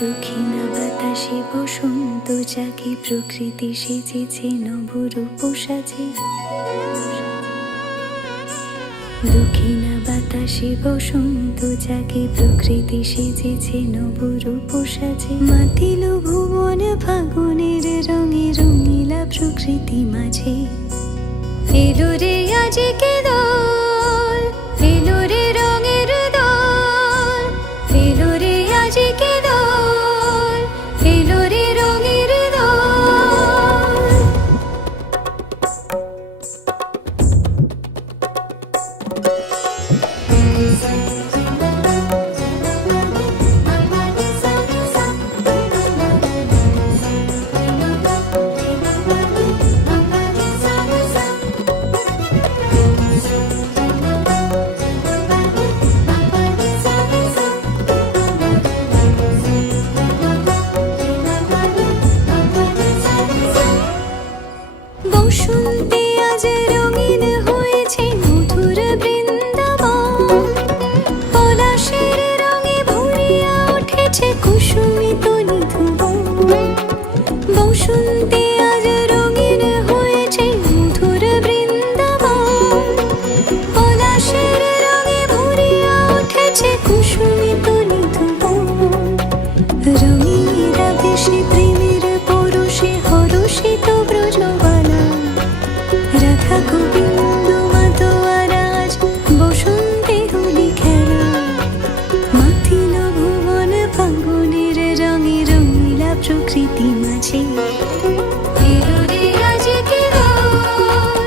দক্ষিণা বাতাসে বসন্ত জাগে, প্রকৃতি সেজেছে নবরূপ সাজে। দক্ষিণা বাতাসে বসন্ত জাগে, প্রকৃতি সেজেছে নবরূপ সাজে। মাতিল ভুবন ফাগুনের রঙে, রঙিলা প্রকৃতি মাঝে। এলো রে আজকে দোল, এলো রে রঙের দোল, এলো রে আজকে দোল, এলো রে রঙের দোল। বসন্তে আজ রঙিন হয়েছে মধুর বৃন্দাবন, পলাশের রঙে ভরিয়া উঠেছে কুসুমিত নিধুবন। বসন্তে আজ রঙিন হয়েছে মধুর বৃন্দাবন, পলাশের রঙে ভরিয়া উঠেছে কুসুমিত নিধুবন। রঙিরা বেশি প্রেমের পরশে হরষিত ব্রজবালা, রাধা গোবিন্দ মাতোয়ারাজ বসন্তে হোলি খেলা। মাতিল ভুবন ফাগুনের রঙে, রঙিলা প্রকৃতি মাঝে। এলো রে আজকে দোল,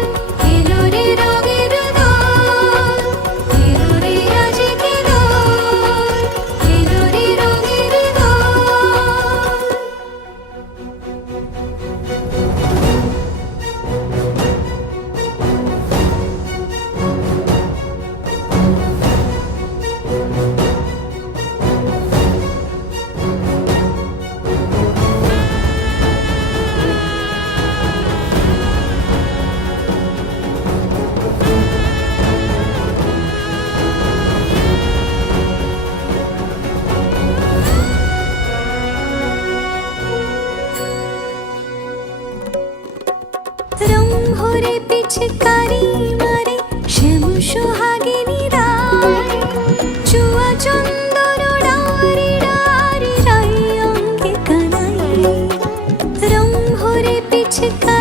এলো রে রঙের দোল, এলো রে আজকে দোল, এলো রে রঙের দোল। রং ভরে পিচকারি মারে শ্যাম সোহাগিনী রায়, চুয়া চন্দন ডারি ডারি রাই অঙ্গে কানাই। রং ভরে পিচকারি